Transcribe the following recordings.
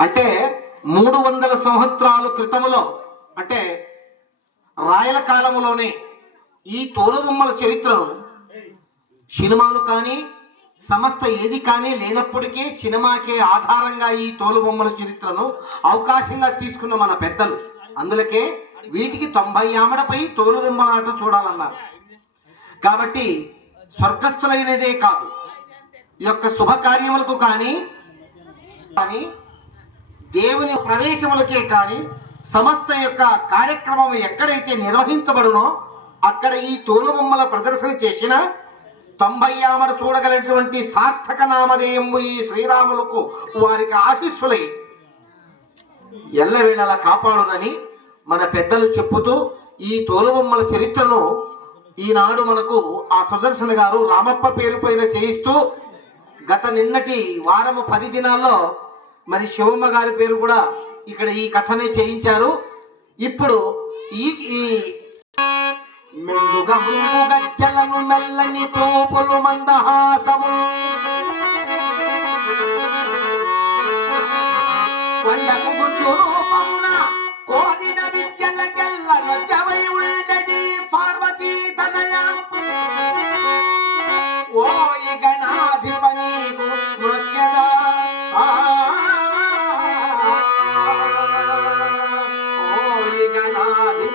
అంటే మూడు వందల సంవత్సరాల క్రితములో అంటే రాయల కాలములోనే ఈ తోలుబొమ్మల చరిత్రను సినిమాలు కానీ సమస్త ఏది కానీ లేనప్పటికీ సినిమాకే ఆధారంగా ఈ తోలుబొమ్మల చరిత్రను అవకాశంగా తీసుకున్న మన పెద్దలు. అందులకే వీటికి తొంభై ఆమడపై తోలుబొమ్మల ఆట చూడాలన్నారు. కాబట్టి స్వర్గస్థులైనదే కాదు ఈ యొక్క శుభకార్యములకు కానీ కానీ దేవుని ప్రవేశములకే కానీ సమస్త యొక్క కార్యక్రమం ఎక్కడైతే నిర్వహించబడునో అక్కడ ఈ తోలుబొమ్మల ప్రదర్శన చేసిన తొంభై ఆమర చూడగలటువంటి సార్థక నామధేయము ఈ శ్రీరాములకు వారికి ఆశీస్సులై ఎల్లవేళలా కాపాడునని మన పెద్దలు చెప్పుతూ ఈ తోలుబొమ్మల చరిత్రను ఈనాడు మనకు ఆ సుదర్శన గారు రామప్ప పేరు పైన చేయిస్తూ గత నిన్నటి వారము పది దినాల్లో మరి శివమ్మ గారి పేరు కూడా ఇక్కడ ఈ కథనే చేయించారు. ఇప్పుడు ఈ ఈ మెండుగా గజ్జలను మెల్లని తోపులు మందహాసము. కొండకు గుర్తు రూపమున కోరిన విద్యలకెల్ల రొచ్చవై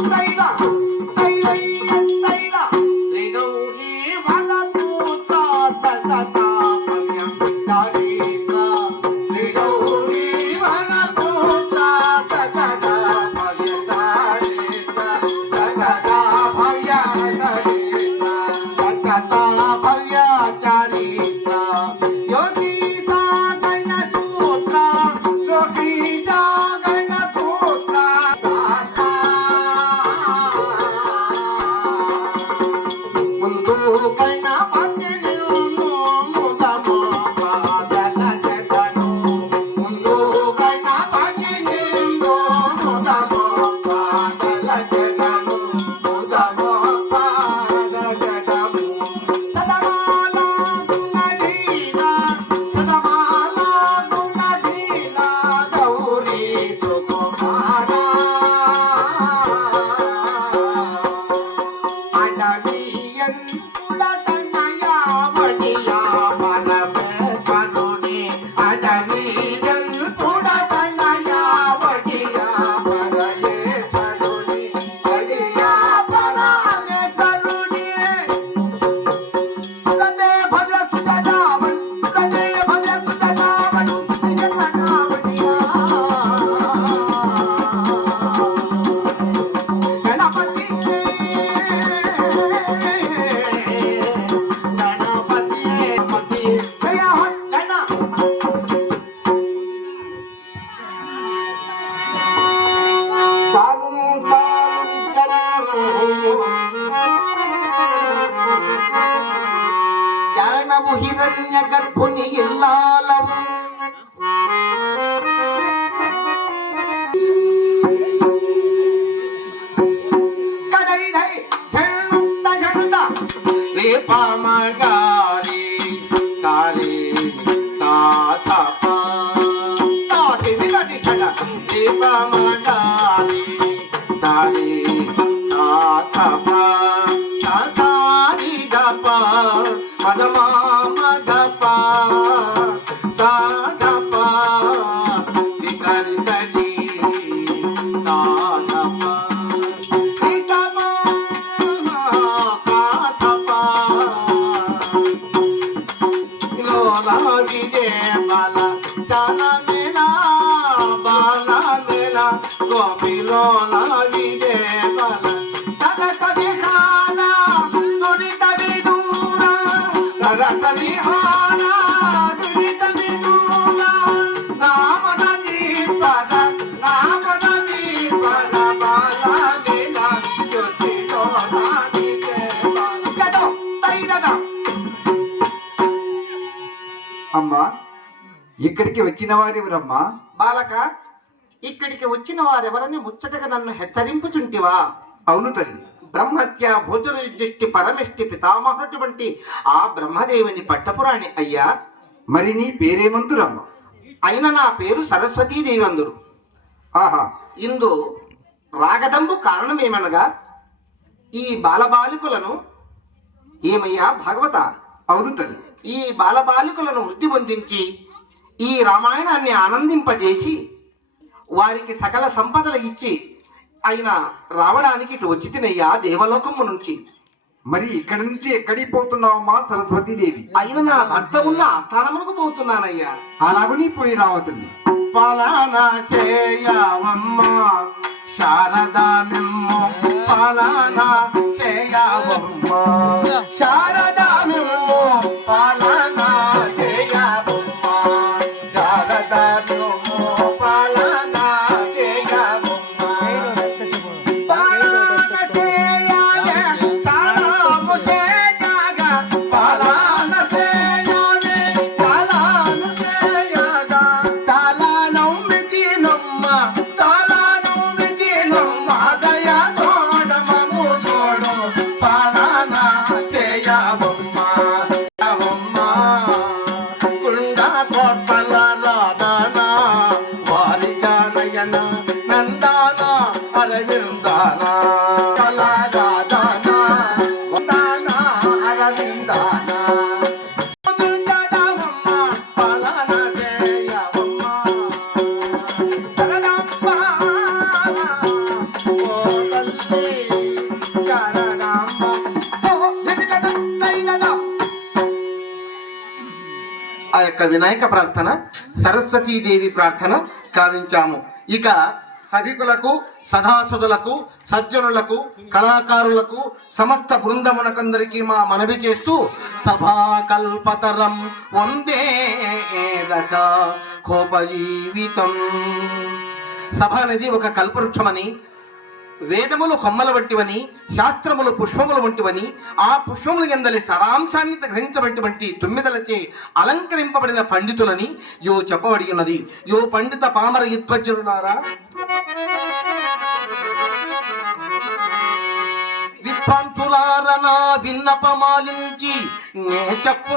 Say జానము హిరణ్య గర్భుని ఇల్లాలవు కదై ధై ఝణుత ఝణుత রাজমা అమ్మా ఇక్కడికి వచ్చిన వారెవరమ్మా బాలక ఇక్కడికి వచ్చిన వారెవరని ముచ్చటగా నన్ను హెచ్చరింపుచుంటివా? అవును తల్లి. బ్రహ్మత్య భూతురుష్టి పరమిష్టి పితామహునటువంటి ఆ బ్రహ్మదేవుని పట్టపురాణి అయ్యా. మరి నీ పేరేమంతురమ్మా అయిన నా పేరు సరస్వతీదేవి అందురు ఆహా. ఇందు రాగదంబు కారణమేమనగా ఈ బాలబాలికలను ఏమయ్యా భాగవత అవును తల్లి ఈ బాలబాలికలను వృద్ధి పొందించి ఈ రామాయణాన్ని ఆనందింపజేసి వారికి సకల సంపదలు ఇచ్చి ఆయన రావడానికి ఇటు వచ్చి తినయ్యా దేవలోకము నుంచి. మరి ఇక్కడి నుంచి ఎక్కడికి పోతున్నావమ్మా సరస్వతీదేవి? అయిన నా భర్త ఉన్న ఆస్థానమునకు పోతున్నానయ్యా. అలాగని పోయి రావతుంది పలానా చేయవమ్మ శారదా మిమ్ము పలానా చేయవమ్మ ఆ యొక్క వినాయక ప్రార్థన సరస్వతీదేవి ప్రార్థన కావించాము. ఇక సభికులకు సదాసుదులకు సజ్జనులకు కళాకారులకు సమస్త బృందమునకందరికీ మా మనవి చేస్తూ సభాకల్పతరం వందే దశ కోపజీవితం. సభ అనేది ఒక కల్పవృక్షమని వేదములు కొమ్మల వంటివని శాస్త్రములు పుష్పములు వంటివని ఆ పుష్పముల ఎందలి సారాంశాన్ని గ్రహించబడినటువంటి తుమ్మిదలచే అలంకరింపబడిన పండితులని యో చెప్పబడి ఉన్నది యో పండిత పామర యుత్పజ్జులారా విద్వాంసులారనా విన్నపమాలించి నే చెప్పు